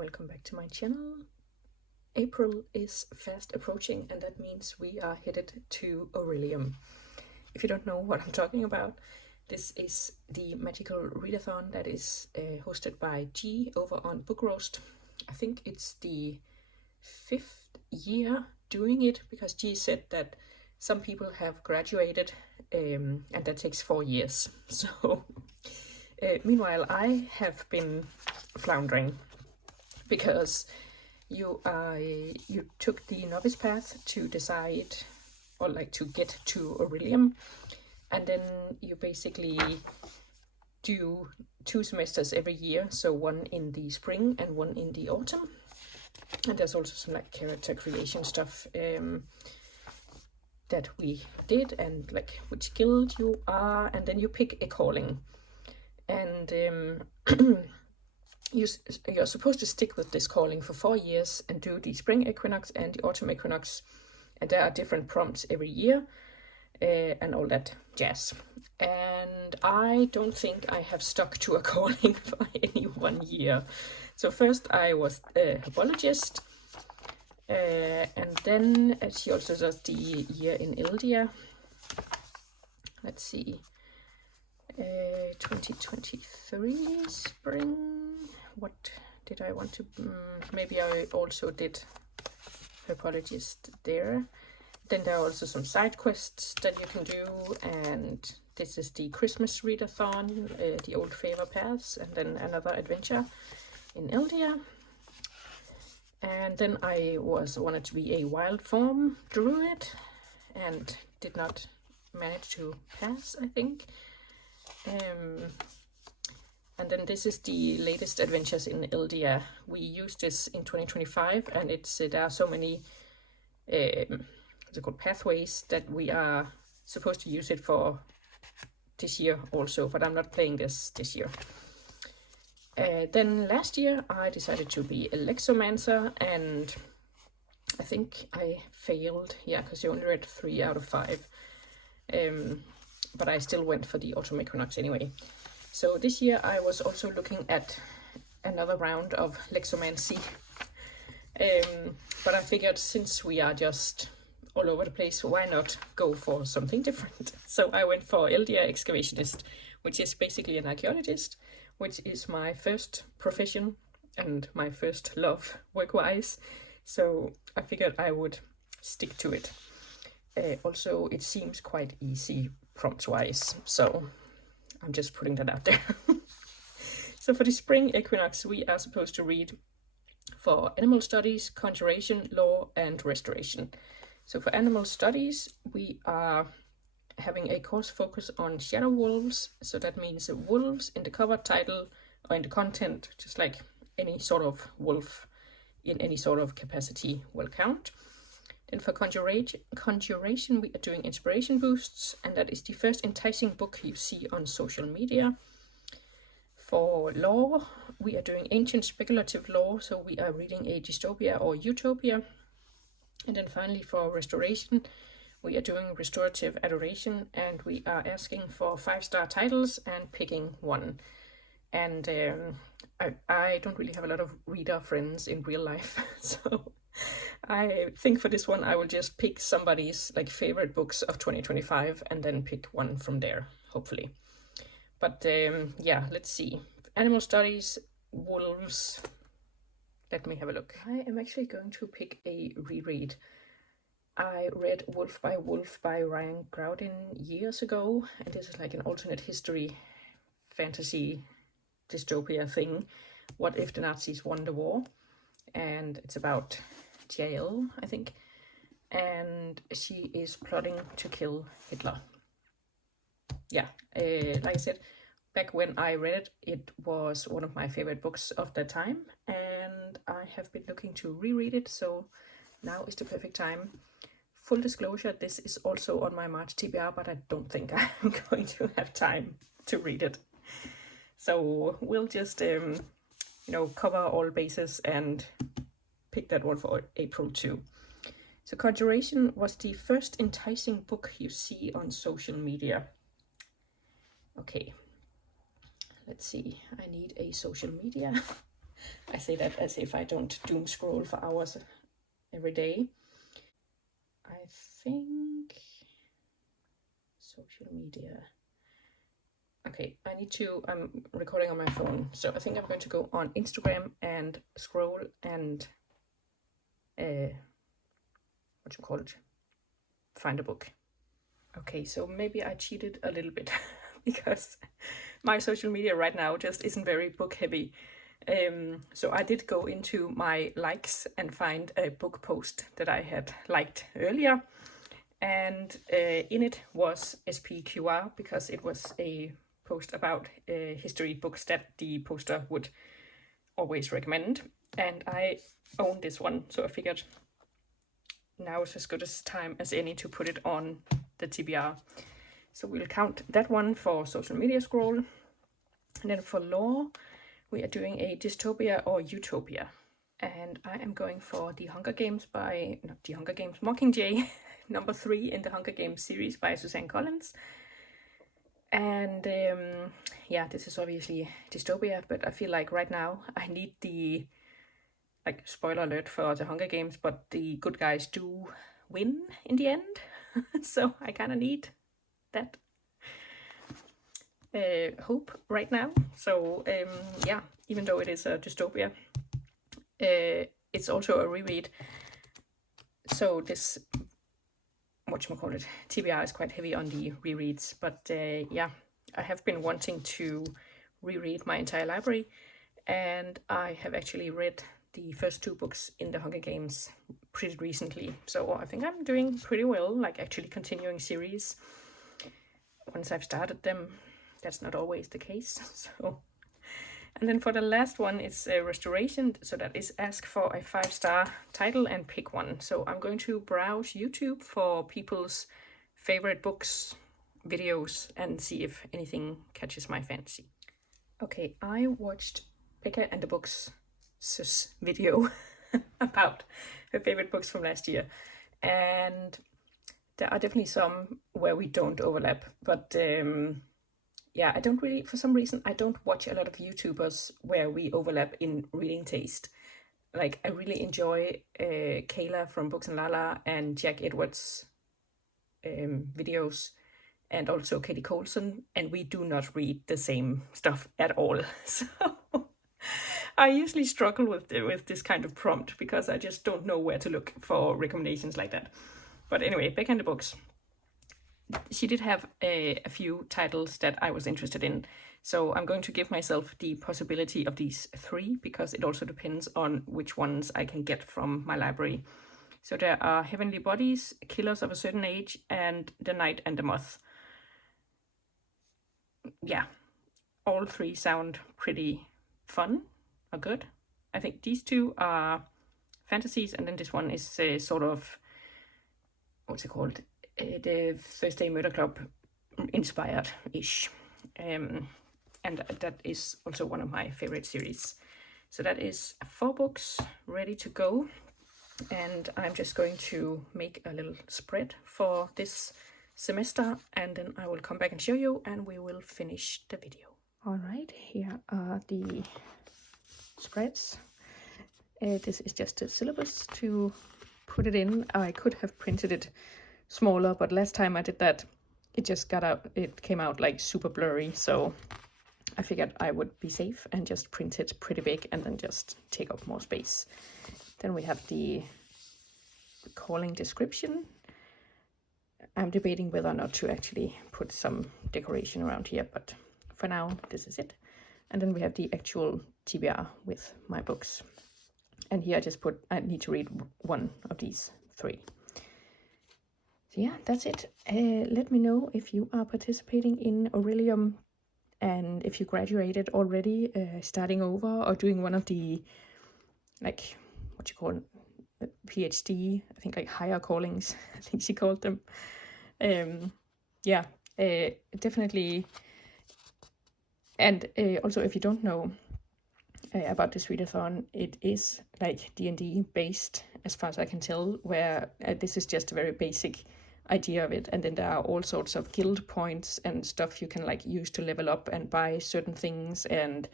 welcome back to my channel. April is fast approaching, and that means we are headed to Orilium. If you don't know what I'm talking about, this is the magical readathon that is hosted by G over on Book Roast. I think it's the 5th year doing it, because G said that some people have graduated and that takes 4 years. So meanwhile, I have been floundering because you took the novice path to decide, or like to get to Orilium, and then you basically do 2 semesters every year, so one in the spring and one in the autumn. And there's also some like character creation stuff that we did, and like which guild you are, and then you pick a calling, and you're supposed to stick with this calling for 4 years and do the spring equinox and the autumn equinox, and there are different prompts every year and all that jazz. And I don't think I have stuck to a calling for any 1 year. So first I was a herbologist, and then she also does the year in Eldia. Let's see, 2023 spring. What did I want to, maybe I also did herbologist there. Then there are also some side quests that you can do, and this is the Christmas readathon, the Old Favor Pass, and then another adventure in Eldia. And then I wanted to be a wild form druid and did not manage to pass, I think. And then this is the latest adventures in Eldia. We used this in 2025, and there are so many what's it called, pathways, that we are supposed to use it for this year also, but I'm not playing this year. Then last year I decided to be a Lexomancer, and I think I failed, yeah, because you only read 3 out of 5. But I still went for the autumn equinox anyway. So this year I was also looking at another round of Lexomancy. But I figured, since we are just all over the place, why not go for something different? So I went for Eldia Excavationist, which is basically an archaeologist, which is my first profession and my first love work-wise. So I figured I would stick to it. Also, it seems quite easy prompt-wise, so I'm just putting that out there. So for the spring equinox, we are supposed to read for animal studies, conjuration, law, and restoration. So for animal studies, we are having a course focus on shadow wolves. So that means wolves in the cover title or in the content, just like any sort of wolf in any sort of capacity will count. Then for conjuration, we are doing inspiration boosts, and that is the first enticing book you see on social media. For law, we are doing ancient speculative law, so we are reading a dystopia or utopia. And then finally for restoration, we are doing restorative adoration, and we are asking for 5-star titles and picking one. And I don't really have a lot of reader friends in real life, so I think for this one I will just pick somebody's like favorite books of 2025 and then pick one from there, hopefully. But yeah, let's see. Animal studies, wolves. Let me have a look. I am actually going to pick a reread. I read Wolf by Ryan Groudin years ago, and this is like an alternate history fantasy dystopia thing. What if the Nazis won the war? And it's about Jael, I think, and she is plotting to kill Hitler. Yeah, like I said, back when I read it, it was one of my favorite books of that time, and I have been looking to reread it, so now is the perfect time. Full disclosure, this is also on my March TBR, but I don't think I'm going to have time to read it. So we'll just, cover all bases and pick that one for April too. So Conjuration was the first enticing book you see on social media. Okay, let's see, I need a social media. I say that as if I don't doom scroll for hours every day. I think social media. Okay, I'm recording on my phone, so I think I'm going to go on Instagram and scroll and what you call it, find a book. Okay, so maybe I cheated a little bit because my social media right now just isn't very book heavy. So I did go into my likes and find a book post that I had liked earlier, and in it was SPQR because it was a post about history books that the poster would always recommend, and I own this one, so I figured now is as good a time as any to put it on the TBR. So we'll count that one for social media scroll, and then for lore we are doing a dystopia or utopia, and I am going for The Hunger Games by, not The Hunger Games, Mockingjay, number 3 in the Hunger Games series by Suzanne Collins. And yeah, this is obviously dystopia, but I feel like right now I need the, like, spoiler alert for the Hunger Games, but the good guys do win in the end. So I kind of need that hope right now. So yeah, even though it is a dystopia, it's also a reread. So this, whatchamacallit, TBR is quite heavy on the rereads, but yeah, I have been wanting to reread my entire library, and I have actually read the first 2 books in the Hunger Games pretty recently, so I think I'm doing pretty well, like actually continuing series. Once I've started them, that's not always the case. So, and then for the last one, it's a restoration, so that is ask for a 5-star title and pick one. So I'm going to browse YouTube for people's favorite books videos and see if anything catches my fancy. Okay, I watched Becca and the Books' video about her favorite books from last year, and there are definitely some where we don't overlap, but yeah, I don't really, for some reason, I don't watch a lot of YouTubers where we overlap in reading taste. Like, I really enjoy Kayla from Books and Lala and Jack Edwards' videos, and also Katie Colson, and we do not read the same stuff at all. So I usually struggle with this kind of prompt because I just don't know where to look for recommendations like that. But anyway, Becca and the Books. She did have a few titles that I was interested in, so I'm going to give myself the possibility of these 3 because it also depends on which ones I can get from my library. So there are Heavenly Bodies, Killers of a Certain Age, and The Night and the Moth. Yeah, all 3 sound pretty fun or good. I think these 2 are fantasies, and then this one is sort of, what's it called? The Thursday Murder Club inspired-ish. And that is also one of my favorite series. So that is 4 books ready to go. And I'm just going to make a little spread for this semester, and then I will come back and show you, and we will finish the video. All right, here are the spreads. This is just a syllabus to put it in. I could have printed it smaller, but last time I did that, it came out like super blurry, so I figured I would be safe and just print it pretty big and then just take up more space. Then we have the calling description. I'm debating whether or not to actually put some decoration around here, but for now this is it. And then we have the actual TBR with my books. And here I need to read one of these 3. So yeah, that's it. Let me know if you are participating in Orilium, and if you graduated already, starting over, or doing one of the, like, what you call it, PhD, I think, like higher callings, I think she called them. Yeah, definitely. And also, if you don't know about this readathon, it is like D&D based, as far as I can tell, where this is just a very basic idea of it, and then there are all sorts of guild points and stuff you can like use to level up and buy certain things and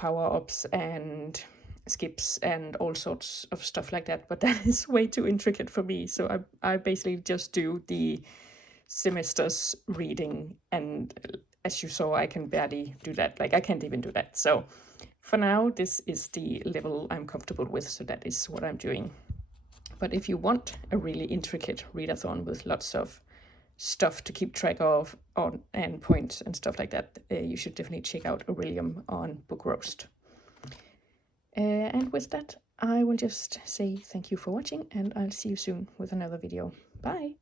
power-ups and skips and all sorts of stuff like that, but that is way too intricate for me. So I basically just do the semester's reading, and as you saw, I can barely do that. Like, I can't even do that. So for now, this is the level I'm comfortable with, so that is what I'm doing. But if you want a really intricate readathon with lots of stuff to keep track of and points and stuff like that, you should definitely check out Orilium on Book Roast. And with that, I will just say thank you for watching, and I'll see you soon with another video. Bye!